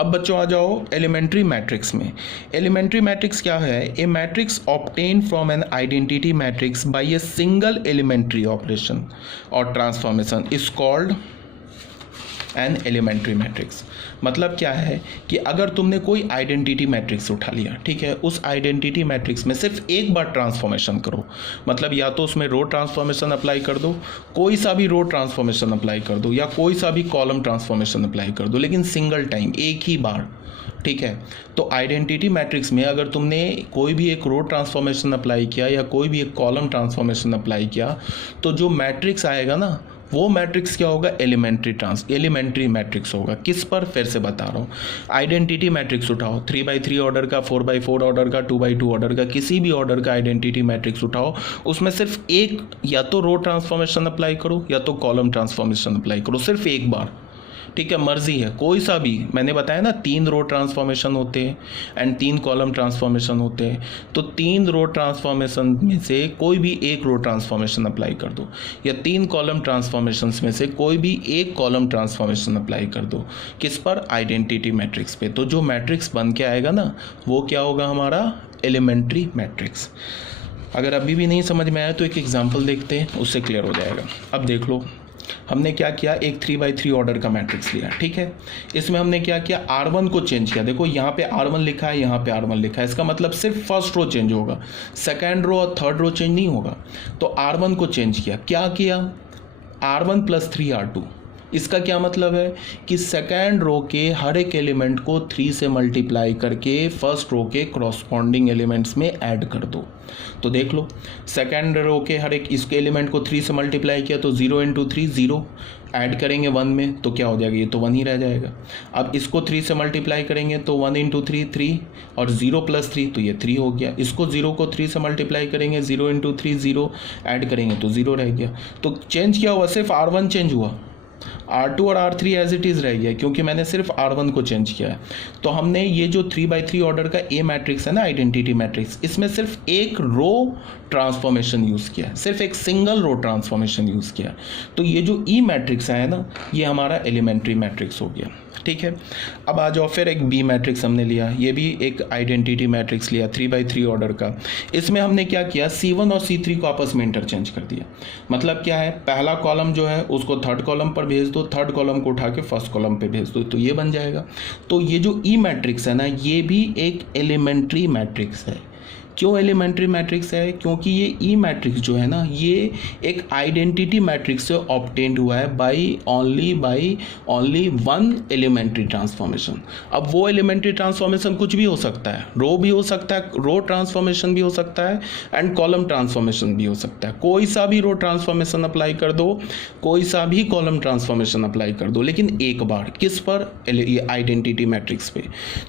अब बच्चों आ जाओ एलिमेंट्री मैट्रिक्स में। एलिमेंट्री मैट्रिक्स क्या है? A matrix obtain from an identity matrix by a single elementary operation और transformation is called an elementary matrix. मतलब क्या है कि अगर तुमने कोई आइडेंटिटी मैट्रिक्स उठा लिया, ठीक है, उस आइडेंटिटी मैट्रिक्स में सिर्फ एक बार ट्रांसफॉर्मेशन करो, मतलब या तो उसमें रो ट्रांसफॉर्मेशन अप्लाई कर दो, कोई सा भी रो ट्रांसफॉर्मेशन अप्लाई कर दो, या कोई सा भी कॉलम ट्रांसफॉर्मेशन अप्लाई कर दो, लेकिन सिंगल टाइम, एक ही बार, ठीक है। तो आइडेंटिटी मैट्रिक्स में अगर तुमने कोई भी एक रो ट्रांसफॉर्मेशन अप्लाई किया या कोई भी एक कॉलम ट्रांसफॉर्मेशन अप्लाई किया, तो जो मैट्रिक्स आएगा ना, वो मैट्रिक्स क्या होगा? एलिमेंट्री मैट्रिक्स होगा। किस पर? फिर से बता रहा हूँ, आइडेंटिटी मैट्रिक्स उठाओ, 3x3 ऑर्डर का, 4x4 ऑर्डर का, 2x2 ऑर्डर का, किसी भी ऑर्डर का आइडेंटिटी मैट्रिक्स उठाओ, उसमें सिर्फ एक या तो रो ट्रांसफॉर्मेशन अप्लाई करो या तो कॉलम ट्रांसफॉर्मेशन अप्लाई करो, सिर्फ एक बार, ठीक है, मर्जी है कोई सा भी। मैंने बताया ना 3 रो ट्रांसफॉर्मेशन होते हैं एंड 3 कॉलम ट्रांसफॉर्मेशन होते हैं, तो 3 रो ट्रांसफॉर्मेशन में से कोई भी एक रो ट्रांसफॉर्मेशन अप्लाई कर दो, या 3 कॉलम ट्रांसफॉर्मेशन में से कोई भी एक कॉलम ट्रांसफॉर्मेशन अप्लाई कर दो। किस पर? आइडेंटिटी मैट्रिक्स पे। तो जो मैट्रिक्स बन के आएगा ना, वो क्या होगा? हमारा एलिमेंट्री मैट्रिक्स। अगर अभी भी नहीं समझ में आया तो एक एग्जाम्पल देखते हैं, उससे क्लियर हो जाएगा। अब देख लो, हमने क्या किया, एक 3x3 ऑर्डर का मैट्रिक्स लिया, ठीक है। इसमें हमने क्या किया, R1 को चेंज किया। देखो यहाँ पे R1 लिखा है, यहाँ पे R1 लिखा है, इसका मतलब सिर्फ फर्स्ट रो चेंज होगा, सेकेंड रो और थर्ड रो चेंज नहीं होगा। तो R1 को चेंज किया। क्या किया? R1 + 3R2। इसका क्या मतलब है कि सेकेंड रो के हर एक एलिमेंट को 3 से मल्टीप्लाई करके फर्स्ट रो के करॉस्पॉन्डिंग एलिमेंट्स में ऐड कर दो। तो देख लो, सेकेंड रो के हर एक इसके एलिमेंट को 3 से मल्टीप्लाई किया तो 0 × 3 0, ऐड करेंगे 1 में तो क्या हो जाएगा? ये तो 1 ही रह जाएगा। अब इसको 3 से मल्टीप्लाई करेंगे तो 1 × 3 3, और 0 + 3 तो ये 3 हो गया। इसको 0 को 3 से मल्टीप्लाई करेंगे, 0 × 3 0, ऐड करेंगे तो 0 रह गया। तो चेंज क्या हुआ? सिर्फ R1 चेंज हुआ, R2 और R3 एज इट इज़ रह गया, क्योंकि मैंने सिर्फ R1 को चेंज किया है। तो हमने ये जो 3x3 ऑर्डर का ए मैट्रिक्स है ना, आइडेंटिटी मैट्रिक्स, इसमें सिर्फ एक रो ट्रांसफॉर्मेशन यूज़ किया है, सिर्फ एक सिंगल रो ट्रांसफॉर्मेशन यूज़ किया है। तो ये जो ई मैट्रिक्स है ना, ये हमारा एलिमेंट्री मैट्रिक्स हो गया, ठीक है। अब आ जाओ, फिर एक बी मैट्रिक्स हमने लिया, ये भी एक आइडेंटिटी मैट्रिक्स लिया 3x3 ऑर्डर का। इसमें हमने क्या किया, C1 और C3 को आपस में इंटरचेंज कर दिया। मतलब क्या है, पहला कॉलम जो है उसको थर्ड कॉलम पर भेज दो, थर्ड कॉलम को उठा के फर्स्ट कॉलम पे भेज दो, तो ये बन जाएगा। तो ये जो ई मैट्रिक्स है ना, ये भी एक एलिमेंट्री मैट्रिक्स है। क्यों एलिमेंट्री मैट्रिक्स है? क्योंकि ये ई मैट्रिक्स जो है ना, ये एक आइडेंटिटी मैट्रिक्स से ऑब्टेन्ड हुआ है by only one elementary transformation. अब वो एलिमेंट्री ट्रांसफॉर्मेशन कुछ भी हो सकता है, रो भी हो सकता है, रो ट्रांसफॉर्मेशन भी हो सकता है एंड कॉलम ट्रांसफॉर्मेशन भी हो सकता है। कोई सा भी रो ट्रांसफॉर्मेशन अप्लाई कर दो, कोई सा भी कॉलम ट्रांसफॉर्मेशन अप्लाई कर दो, लेकिन एक बार। किस पर? ये आइडेंटिटी मैट्रिक्स पे।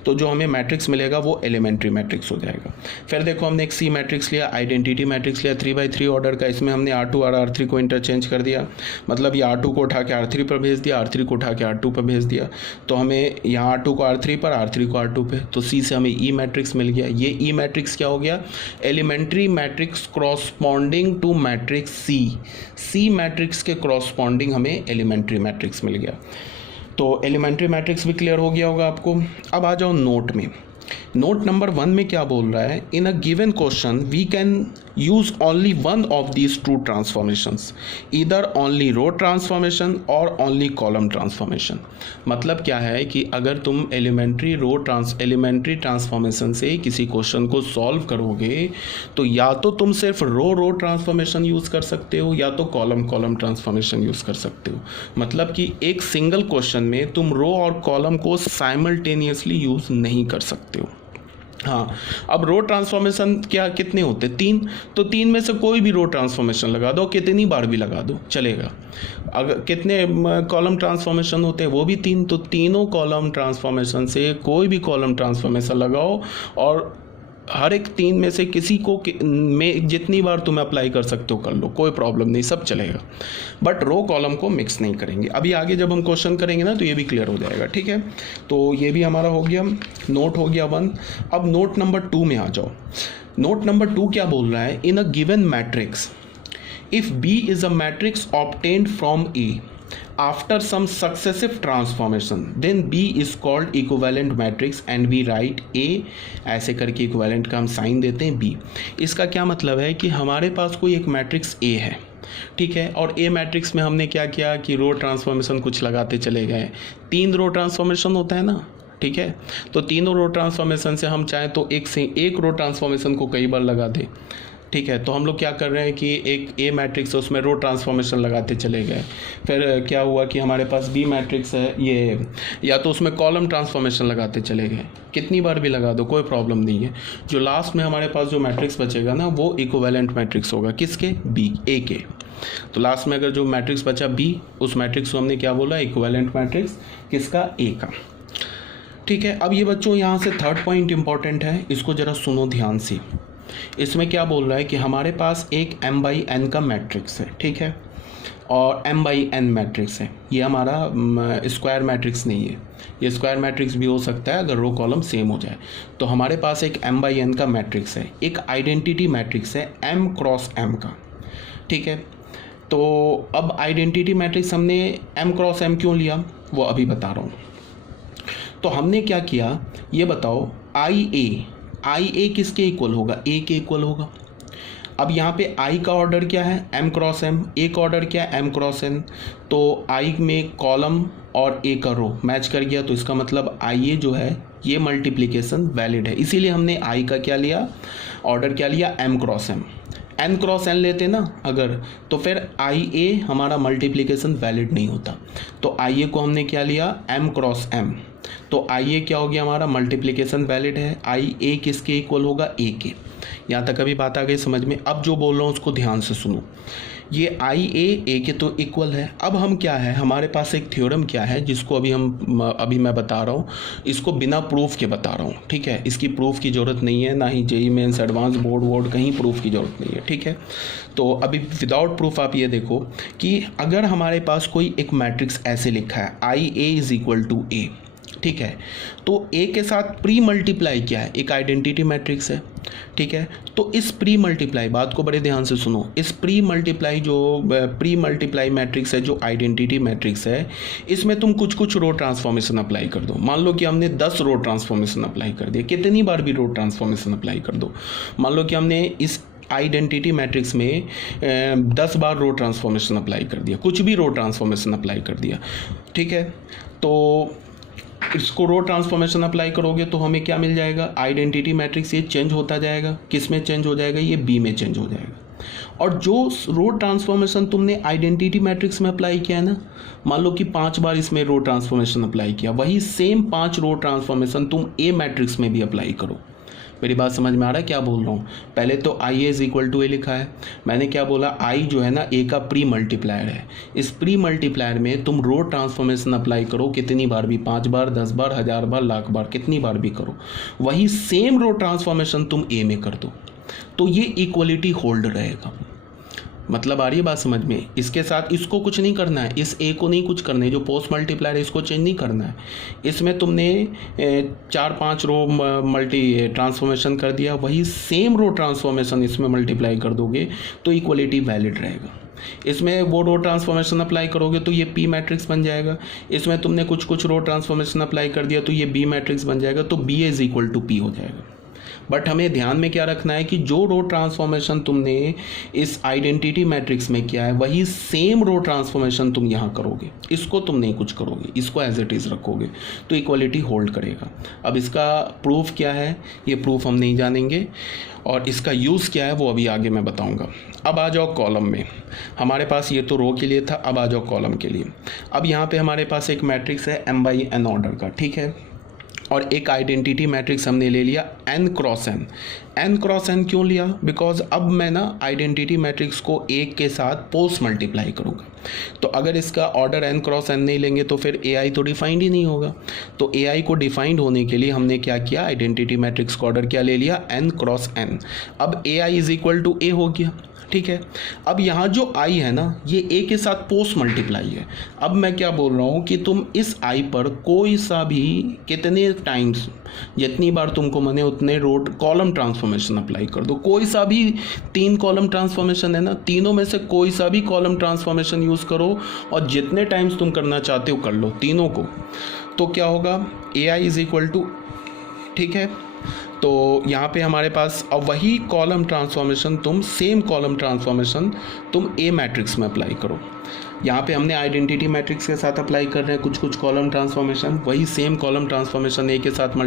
तो जो हमें मैट्रिक्स मिलेगा वो एलिमेंट्री मैट्रिक्स हो जाएगा। फिर देखो, हमने एक सी मैट्रिक्स लिया, आइडेंटिटी मैट्रिक्स लिया 3x3 ऑर्डर का। इसमें हमने R2 और R3 को इंटरचेंज कर दिया, मतलब ये R2 को उठा के R3 पर भेज दिया, R3 को उठा के R2 पर भेज दिया। तो हमें यहाँ R2 को R3 पर, R3 को R2 पे, तो C से हमें ई मैट्रिक्स मिल गया। ये ई मैट्रिक्स क्या हो गया? Elementary matrix corresponding to matrix C matrix के क्रॉसपॉन्डिंग हमें एलिमेंट्री मैट्रिक्स मिल गया। तो एलिमेंट्री मैट्रिक्स भी क्लियर हो गया होगा आपको। अब आ जाओ नोट में। नोट नंबर 1 में क्या बोल रहा है, in a given question we can use only one of these two transformations, either only row transformation और ओनली कॉलम ट्रांसफॉर्मेशन। मतलब क्या है कि अगर तुम एलिमेंट्री ट्रांसफॉर्मेशन से किसी क्वेश्चन को सॉल्व करोगे तो या तो तुम सिर्फ रो ट्रांसफॉर्मेशन यूज कर सकते हो या तो कॉलम ट्रांसफॉर्मेशन यूज कर सकते हो। मतलब कि एक सिंगल क्वेश्चन में तुम रो और कॉलम को साइमल्टेनियसली यूज नहीं कर सकते हो। हाँ, अब रो ट्रांसफॉर्मेशन क्या कितने होते हैं? 3। तो 3 में से कोई भी रो ट्रांसफॉर्मेशन लगा दो, कितनी बार भी लगा दो चलेगा। अगर कितने कॉलम ट्रांसफॉर्मेशन होते हैं? वो भी 3। तो तीनों कॉलम ट्रांसफॉर्मेशन से कोई भी कॉलम ट्रांसफॉर्मेशन लगाओ और हर एक 3 में से किसी को में जितनी बार तुम्हें अप्लाई कर सकते हो कर लो, कोई प्रॉब्लम नहीं, सब चलेगा। बट रो कॉलम को मिक्स नहीं करेंगे। अभी आगे जब हम क्वेश्चन करेंगे ना तो ये भी क्लियर हो जाएगा, ठीक है। तो ये भी हमारा हो गया, नोट हो गया 1। अब नोट नंबर 2 में आ जाओ। नोट नंबर 2 क्या बोल रहा है, in a given matrix if B is a matrix obtained from A after some successive transformation then B is called equivalent matrix and we write A, ऐसे करके इक्विवेलेंट का हम साइन देते हैं B। इसका क्या मतलब है कि हमारे पास कोई एक मैट्रिक्स A है, ठीक है, और ए मैट्रिक्स में हमने क्या किया कि रो ट्रांसफॉर्मेशन कुछ लगाते चले गए। 3 रो ट्रांसफॉर्मेशन होता है ना, ठीक है, तो तीनों रो ट्रांसफॉर्मेशन से हम चाहें तो एक से एक रो ट्रांसफॉर्मेशन को कई बार लगा दें, ठीक है। तो हम लोग क्या कर रहे हैं कि एक ए मैट्रिक्स है उसमें रो ट्रांसफॉर्मेशन लगाते चले गए। फिर क्या हुआ कि हमारे पास बी मैट्रिक्स है, ये या तो उसमें कॉलम ट्रांसफॉर्मेशन लगाते चले गए, कितनी बार भी लगा दो कोई प्रॉब्लम नहीं है। जो लास्ट में हमारे पास जो मैट्रिक्स बचेगा ना वो इक्विवेलेंट मैट्रिक्स होगा, किसके, बी, ए के। तो लास्ट में अगर जो मैट्रिक्स बचा बी, उस मैट्रिक्स को हमने क्या बोला, इक्विवेलेंट मैट्रिक्स, किसका, ए का, ठीक है। अब ये बच्चों यहाँ से थर्ड पॉइंट इंपॉर्टेंट है, इसको ज़रा सुनो ध्यान से। इसमें क्या बोल रहा है कि हमारे पास एक m बाई n का मैट्रिक्स है, ठीक है, और m बाई n मैट्रिक्स है। ये हमारा स्क्वायर मैट्रिक्स नहीं है, ये स्क्वायर मैट्रिक्स भी हो सकता है अगर रो कॉलम सेम हो जाए। तो हमारे पास एक m बाई n का मैट्रिक्स है, एक आइडेंटिटी मैट्रिक्स है m क्रॉस m का, ठीक है। तो अब आइडेंटिटी मैट्रिक्स हमने m क्रॉस m क्यों लिया वो अभी बता रहा हूँ। तो हमने क्या किया ये बताओ, आई ए किसके इक्वल होगा, ए के इक्वल होगा। अब यहाँ पे आई का ऑर्डर क्या है, एम क्रॉस एम, ए का ऑर्डर क्या है, एम क्रॉस एन। तो आई में कॉलम और ए का रो मैच कर गया, तो इसका मतलब आई ए जो है ये मल्टीप्लिकेशन वैलिड है, इसीलिए हमने आई का क्या लिया, ऑर्डर क्या लिया, M cross M. N cross N लेते ना अगर, तो फिर आई ए हमारा मल्टीप्लिकेशन वैलिड नहीं होता। तो आई ए को हमने क्या लिया, एम क्रॉस एम। तो आई ए क्या हो गया हमारा, मल्टीप्लिकेशन वैलिड है। आई ए किसके इक्वल होगा, ए के। यहाँ तक अभी बात आ गई समझ में। अब जो बोल रहा हूँ उसको ध्यान से सुनो। ये आई ए के तो इक्वल है। अब हम क्या है, हमारे पास एक थ्योरम क्या है जिसको अभी मैं बता रहा हूँ, इसको बिना प्रूफ के बता रहा हूँ, ठीक है। इसकी प्रूफ की ज़रूरत नहीं है, ना ही जेईई मेंस एडवांस बोर्ड कहीं प्रूफ की ज़रूरत नहीं है, ठीक है। तो अभी विदाउट प्रूफ आप ये देखो कि अगर हमारे पास कोई एक मैट्रिक्स ऐसे लिखा है आई ए इज इक्वल टू ए, ठीक है, तो ए के साथ प्री मल्टीप्लाई क्या है, एक आइडेंटिटी मैट्रिक्स है, ठीक है। तो इस प्री मल्टीप्लाई, बात को बड़े ध्यान से सुनो, इस प्री मल्टीप्लाई मैट्रिक्स है जो आइडेंटिटी मैट्रिक्स है, इसमें तुम कुछ रो ट्रांसफॉर्मेशन अप्लाई कर दो। मान लो कि हमने 10 रो ट्रांसफॉर्मेशन अप्लाई कर दिया, कितनी बार भी रो ट्रांसफॉर्मेशन अप्लाई कर दो। मान लो कि हमने इस आइडेंटिटी मैट्रिक्स में 10 बार रो ट्रांसफॉर्मेशन अप्लाई कर दिया, कुछ भी रो ट्रांसफॉर्मेशन अप्लाई कर दिया, ठीक है। तो इसको रो ट्रांसफॉर्मेशन अप्लाई करोगे तो हमें क्या मिल जाएगा, आइडेंटिटी मैट्रिक्स ये चेंज होता जाएगा, किस में चेंज हो जाएगा, ये बी में चेंज हो जाएगा। और जो रो ट्रांसफॉर्मेशन तुमने आइडेंटिटी मैट्रिक्स में अप्लाई किया है ना, मान लो कि 5 बार इसमें रो ट्रांसफॉर्मेशन अप्लाई किया, वही सेम 5 रो ट्रांसफॉर्मेशन तुम ए मैट्रिक्स में भी अप्लाई करो। मेरी बात समझ में आ रहा है क्या बोल रहा हूँ। पहले तो आई ए इज इक्वल टू ए लिखा है, मैंने क्या बोला, आई जो है ना ए का प्री मल्टीप्लायर है। इस प्री मल्टीप्लायर में तुम रो ट्रांसफॉर्मेशन अप्लाई करो, कितनी बार भी, 5 बार, 10 बार, 1000 बार, लाख बार, कितनी बार भी करो, वही सेम रो ट्रांसफॉर्मेशन तुम ए में कर दो, तो ये इक्वलिटी होल्ड रहेगा। मतलब आ रही है बात समझ में। इसके साथ इसको कुछ नहीं करना है, इस ए को नहीं कुछ करना है, जो पोस्ट मल्टीप्लायर है इसको चेंज नहीं करना है। इसमें तुमने 4-5 रो मल्टी ट्रांसफॉर्मेशन कर दिया, वही सेम रो ट्रांसफॉर्मेशन इसमें मल्टीप्लाई कर दोगे तो इक्वलिटी वैलिड रहेगा। इसमें वो रो ट्रांसफॉर्मेशन अप्लाई करोगे तो ये पी मैट्रिक्स बन जाएगा, इसमें तुमने कुछ रो ट्रांसफॉर्मेशन अप्लाई कर दिया तो ये बी मैट्रिक्स बन जाएगा, तो B is equal to P हो जाएगा। बट हमें ध्यान में क्या रखना है कि जो रो ट्रांसफॉर्मेशन तुमने इस आइडेंटिटी मैट्रिक्स में किया है वही सेम रो ट्रांसफॉर्मेशन तुम यहाँ करोगे, इसको तुम नहीं कुछ करोगे, इसको एज इट इज़ रखोगे तो इक्वलिटी होल्ड करेगा। अब इसका प्रूफ क्या है, ये प्रूफ हम नहीं जानेंगे, और इसका यूज़ क्या है वो अभी आगे मैं बताऊंगा। अब आ जाओ कॉलम में, हमारे पास ये तो रो के लिए था, अब आ जाओ कॉलम के लिए। अब यहाँ पे हमारे पास एक मैट्रिक्स है m बाई n ऑर्डर का, ठीक है, और एक आइडेंटिटी मैट्रिक्स हमने ले लिया n cross n। n cross n क्यों लिया, बिकॉज अब मैं ना आइडेंटिटी मैट्रिक्स को एक के साथ पोस्ट मल्टीप्लाई करूँगा, तो अगर इसका ऑर्डर n क्रॉस n नहीं लेंगे तो फिर ai तो डिफाइंड ही नहीं होगा। तो ai को डिफाइंड होने के लिए हमने क्या किया, आइडेंटिटी मैट्रिक्स का ऑर्डर क्या ले लिया, n क्रॉस n। अब ai is equal to a हो गया, ठीक है। अब यहाँ जो i है ना, ये a के साथ पोस्ट मल्टीप्लाई है। अब मैं क्या बोल रहा हूँ कि तुम इस i पर कोई सा भी कितने टाइम्स, जितनी बार तुमको मने उतने कॉलम ट्रांसफॉर्मेशन अप्लाई कर दो। कोई सा भी 3 कॉलम ट्रांसफॉर्मेशन है ना, तीनों में से कोई सा भी कॉलम ट्रांसफॉर्मेशन यूज़ करो और जितने टाइम्स तुम करना चाहते हो कर लो तीनों को। तो क्या होगा, ai इज इक्वल टू, ठीक है। तो यहाँ पे हमारे पास अब वही कॉलम ट्रांसफॉर्मेशन तुम, सेम कॉलम ट्रांसफॉर्मेशन तुम ए मैट्रिक्स में अप्लाई करो। यहाँ पे हमने आइडेंटिटी मैट्रिक्स के साथ अप्लाई कर रहे हैं कुछ कॉलम ट्रांसफॉर्मेशन, वही सेम कॉलम ट्रांसफॉर्मेशन ए के साथ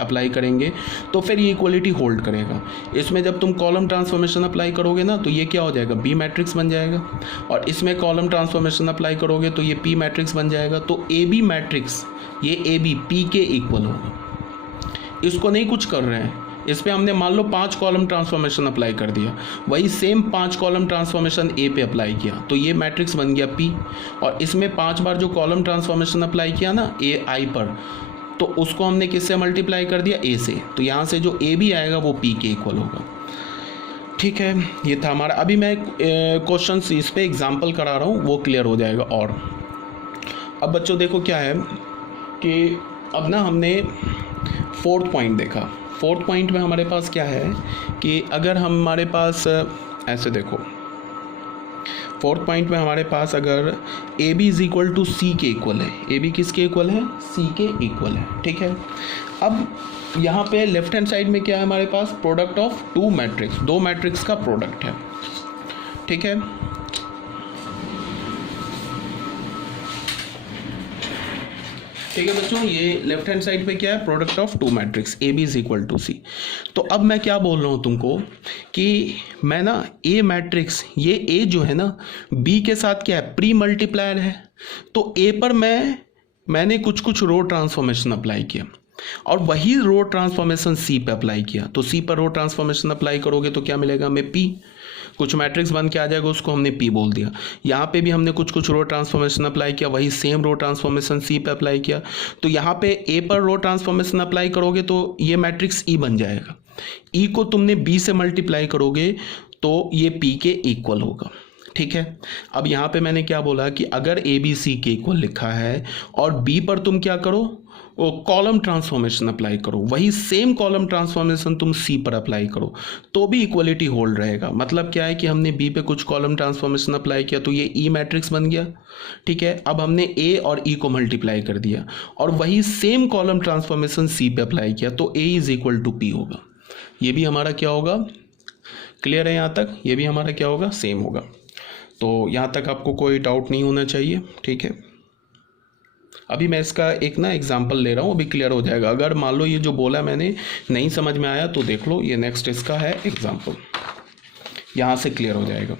अप्लाई करेंगे तो फिर ये इक्वलिटी होल्ड करेगा। इसमें जब तुम कॉलम ट्रांसफॉर्मेशन अप्लाई करोगे ना तो ये क्या हो जाएगा, बी मैट्रिक्स बन जाएगा, और इसमें कॉलम ट्रांसफॉर्मेशन अप्लाई करोगे तो ये पी मैट्रिक्स बन जाएगा। तो ए बी मैट्रिक्स, ये ए बी पी के इक्वल होगा। इसको नहीं कुछ कर रहे हैं, इस पे हमने मान लो 5 कॉलम ट्रांसफॉर्मेशन अप्लाई कर दिया, वही सेम 5 कॉलम ट्रांसफॉर्मेशन ए पे अप्लाई किया तो ये मैट्रिक्स बन गया पी, और इसमें 5 बार जो कॉलम ट्रांसफॉर्मेशन अप्लाई किया ना ए आई पर, तो उसको हमने किससे मल्टीप्लाई कर दिया, ए से। तो यहाँ से जो ए भी आएगा वो पी के इक्वल होगा। ठीक है, ये था हमारा। अभी मैं क्वेश्चन इस पे एग्जाम्पल करा रहा हूँ, वो क्लियर हो जाएगा। और अब बच्चों देखो क्या है कि अब ना हमने 4th पॉइंट देखा। 4th पॉइंट में हमारे पास क्या है कि अगर हमारे पास ऐसे देखो, 4th पॉइंट में हमारे पास अगर A B is equal to C के इक्वल है, ए बी किसके इक्वल है, सी के इक्वल है। ठीक है, अब यहाँ पे लेफ्ट हैंड साइड में क्या है हमारे पास, प्रोडक्ट ऑफ 2 मैट्रिक्स, 2 मैट्रिक्स का प्रोडक्ट है। ठीक है, ठीक है बच्चों, ये लेफ्ट हैंड साइड पे क्या है, product of 2 matrix A B is equal to C. तो अब मैं क्या बोल रहा हूँ तुमको कि मैं ना ए मैट्रिक्स, ये ए जो है ना बी के साथ क्या है, प्री मल्टीप्लायर है। तो ए पर मैंने कुछ रो ट्रांसफॉर्मेशन अप्लाई किया और वही रो ट्रांसफॉर्मेशन सी पे अप्लाई किया। तो सी पर रो ट्रांसफॉर्मेशन अप्लाई करोगे तो क्या मिलेगा, हमें पी, कुछ मैट्रिक्स बन के आ जाएगा, उसको हमने पी बोल दिया। यहाँ पे भी हमने कुछ रो ट्रांसफॉर्मेशन अप्लाई किया, वही सेम रो ट्रांसफॉर्मेशन सी पे अप्लाई किया। तो यहाँ पे ए पर रो ट्रांसफॉर्मेशन अप्लाई करोगे तो ये मैट्रिक्स ई बन जाएगा। ई को तुमने बी से मल्टीप्लाई करोगे तो ये पी के इक्वल होगा। ठीक है, अब यहाँ पे मैंने क्या बोला कि अगर ए बी सी के इक्वल लिखा है और बी पर तुम क्या करो, वो कॉलम ट्रांसफॉर्मेशन अप्लाई करो, वही सेम कॉलम ट्रांसफॉर्मेशन तुम सी पर अप्लाई करो तो भी इक्वलिटी होल्ड रहेगा। मतलब क्या है कि हमने बी पे कुछ कॉलम ट्रांसफॉर्मेशन अप्लाई किया तो ये ई मैट्रिक्स बन गया। ठीक है, अब हमने ए और ई को मल्टीप्लाई कर दिया और वही सेम कॉलम ट्रांसफॉर्मेशन सी पे अप्लाई किया तो ए इज इक्वल टू पी होगा। ये भी हमारा क्या होगा, क्लियर है यहाँ तक, ये भी हमारा क्या होगा, सेम होगा। तो यहाँ तक आपको कोई डाउट नहीं होना चाहिए। ठीक है, अभी मैं इसका एक ना एग्जांपल ले रहा हूँ, अभी क्लियर हो जाएगा। अगर मान लो ये जो बोला मैंने नहीं समझ में आया तो देख लो, ये नेक्स्ट इसका है एग्जांपल, यहाँ से क्लियर हो जाएगा।